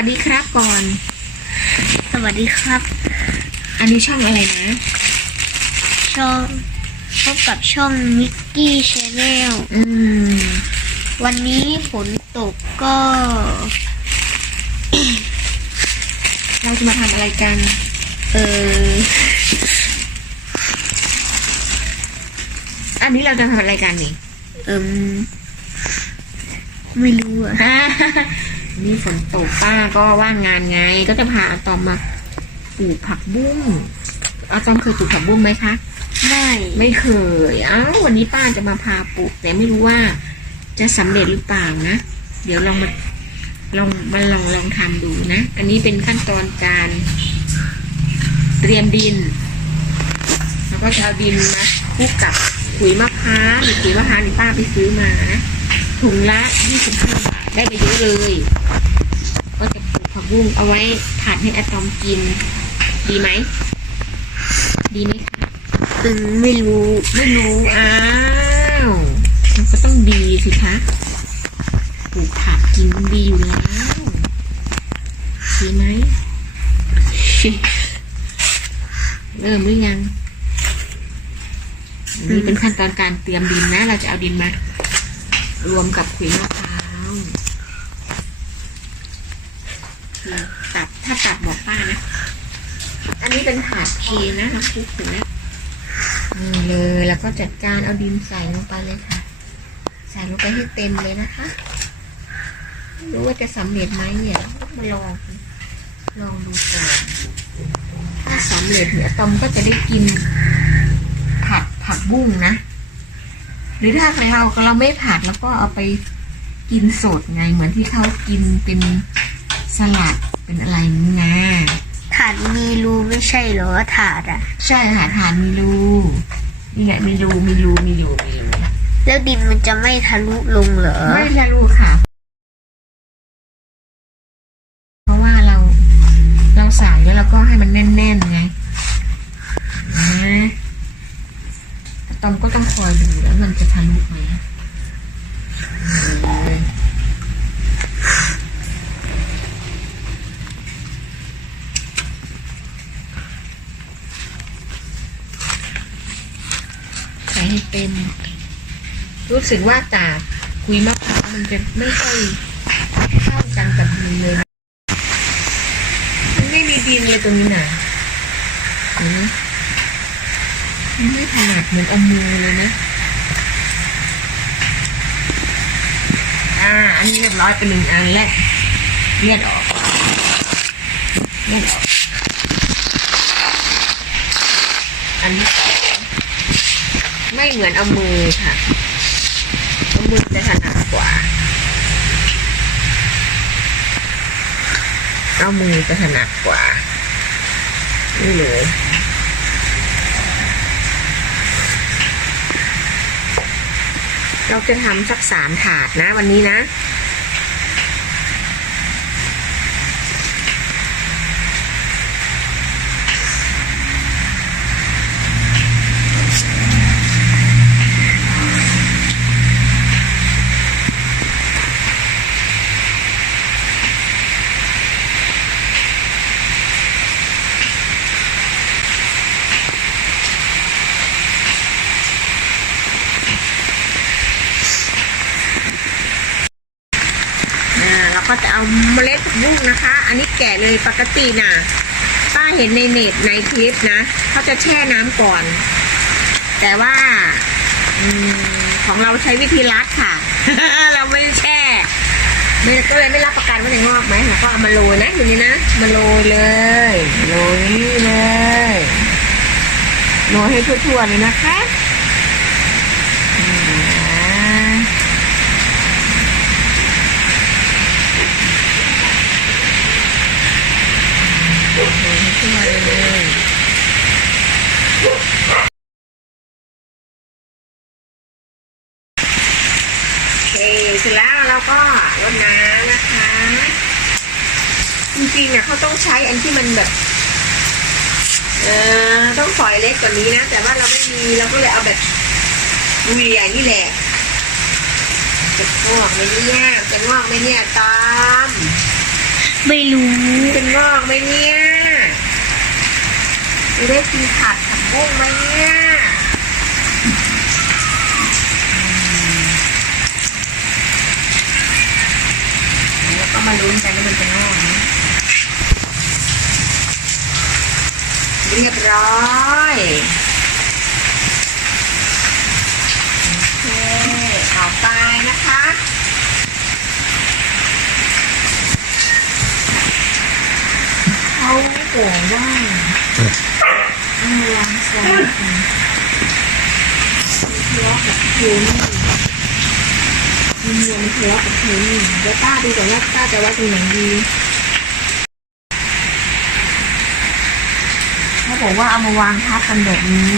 วัสดีครับก่อน สวัสดีครับ อันนี้ช่องอะไรนะ ช่องพบกับช่องมิกกี้ชาแนลอืม วันนี้ฝนตกก็ เราจะมาทำอะไรกัน เออ อันนี้เราจะทำอะไรกันนี่ เอิมไม่รู้อะ นี่ฝนตกป้าก็ว่างงานไง ก็จะพาอาตอมมาปลูกผักบุ้งอาตอมเคยปลูกผักบุ้งไหมคะไม่ไม่เคย เอ้าวันนี้ป้าจะมาพาปลูก แต่ไม่รู้ว่า จะสำเร็จหรือเปล่านะ เดี๋ยวลองมาลองมาลองลองทำดูนะ อันนี้เป็นขั้นตอนการเตรียมดิน แล้วก็จะเอาดินมาคลุกกับขุยมะพร้าวหรือขุยมะพร้าวนี่ป้าไปซื้อมานะถุงละ25บาทได้ไปเยอะเลยก็จะปลูกผัก บุ้งเอาไว้ผัดให้อะตอมกิน ดีไหม ดีไหมคะอืมไม่รู้ไม่รู้อ้าวมันก็ต้องดีสิคะปลูกผักกินมันดีอยู่แล้วดีไหมเริ่มหรือยังนี่เป็นขั้นตอนการเตรียมดินนะ เราจะเอาดินมารวมกับขุยมะพร้าวนี่ตัด ถ้าตัดบอกป้านะ อันนี้เป็นถาดเทนะเราคลุกถึงนะนี่เลยแล้วก็จัดการเอาดินใส่ลงไปเลยค่ะ ใส่ลงไปให้เต็มเลยนะคะไม่รู้ว่าจะสำเร็จไหมเนี่ยมาลองลองดูก่อนถ้าสำเร็จเนี่ยตอมก็จะได้กินผัดผักบุ้งนะ หรือถ้าใครเราเราไม่ผัดแล้วก็เอาไปกินสดไงเหมือนที่เขากินเป็นสลัด เป็นอะไรนี่นะถาดมีรูไม่ใช่เหรอถาดอะ ใช่ค่ะทานมีรูนี่แหละมีรูมีรูมีรูมีรูแล้วดินมันจะไม่ทะลุลงเหรอ ไม่ทะลุค่ะ เพราะว่าเราเราใส่แล้วเราก็ให้มันแน่นๆไงนะตอมก็ต้องคอยดูแล้วมันจะทะลุไหม ใส่เต็มรู้สึกว่าจากคุยมะพร้าวมันจะไม่ค่อยเข้ากันกับดินเลย มันไม่มีดินเลยตรงนี้นะเห็นไหมมันไม่ถนัดเหมือนเอามือเลยนะ อ่า อันนี้เรียบร้อยไปหนึ่งอันแรกเลียดออกเลียดออก อันที่สอง ไม่เหมือนเอามือค่ะเอามือจะถนัดกว่า เอามือจะถนัดกว่านี่เลยเราจะทำสักสามถาดนะวันนี้นะ อ่า เอาเมล็ดผักบุ้งนะคะ อันนี้แกะเลยปกติน่ะป้าเห็นในเน็ตในคลิปนะเขาจะแช่น้ำก่อน แต่ว่าอของเราใช้วิธีรัดค่ะ เราไม่แช่ไม่ก็เลยไม่รับประกันว่าจะงอกไหมก็เอามาโรยนะอยู่นี่นะมาโรยเลยโรยเลยโรยให้ทั่วๆเลยนะคะนี่นะ โรย ให้ทั่วเลยโอเคเสร็จแล้วเราก็รดน้ำนะคะ จริงๆเนี่ยเขาต้องใช้อันที่มันแบบ เออต้องฝอยเล็กกว่านี้นะ แต่ว่าเราไม่มีเราก็เลยเอาแบบดูใหญ่นี่แหละจะงอกไหมเนี่ยจะงอกไหมเนี่ยตามไม่รู้จะงอกไหมเนี่ย จะได้กินผัดผักบุ้งไหมเนี่ยมแล้วก็มาลุ้นกันว่ามันจะงอกไหมเรียบร้อยโอเคต่อไปนะคะเขาบอกว่า อามาวางซ้อนกันมันทะเลาะกับเทนี่มันเมียมันทะเลาะกับเทนี่เดี๋ยวต้าดูก่อนว่าต้าจะว่าตรงไหนดี เขาบอกว่าเอามาวางทับกันแบบนี้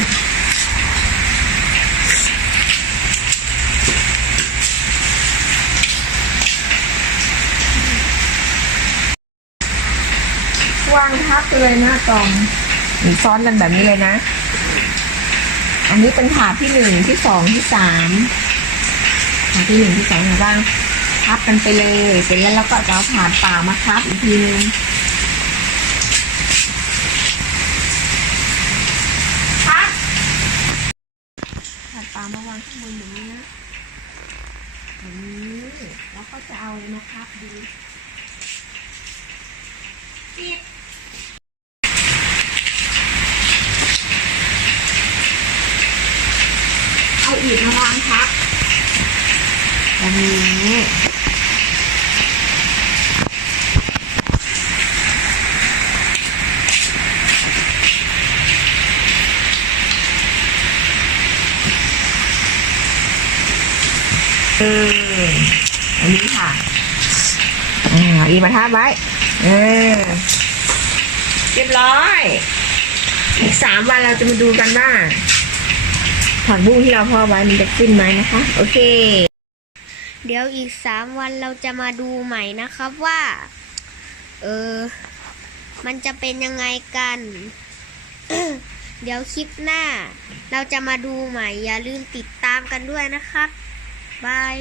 วางทับเลยหน้ากอง หรือซ้อนกันแบบนี้เลยนะ อันนี้เป็นถาดที่หนึ่งที่สองที่สามถาดที่หนึ่งที่สองนะบ้างทับกันไปเลย เสร็จแล้วเราก็จะเอาถาดเปล่ามาทับอีกทีนึงทับถาดเปล่ามาวางข้างบนอย่างนี้นะอย่างนี้แล้วก็จะเอามาทับดีปิด เอาอีกมาวางทับ แบบนี้เอออันนี้ค่ะอ่าอีมาทับไว้ เออ เรียบร้อย อีกสามวันเราจะมาดูกันว่าผักบุ้งที่เราพาะไว้มันจะขึ้นไหมนะคะ โอเค เดี๋ยวอีกสามวันเราจะมาดูใหม่นะครับว่า เออ มันจะเป็นยังไงกัน เดี๋ยวคลิปหน้า เราจะมาดูใหม่ อย่าลืมติดตามกันด้วยนะครับบาย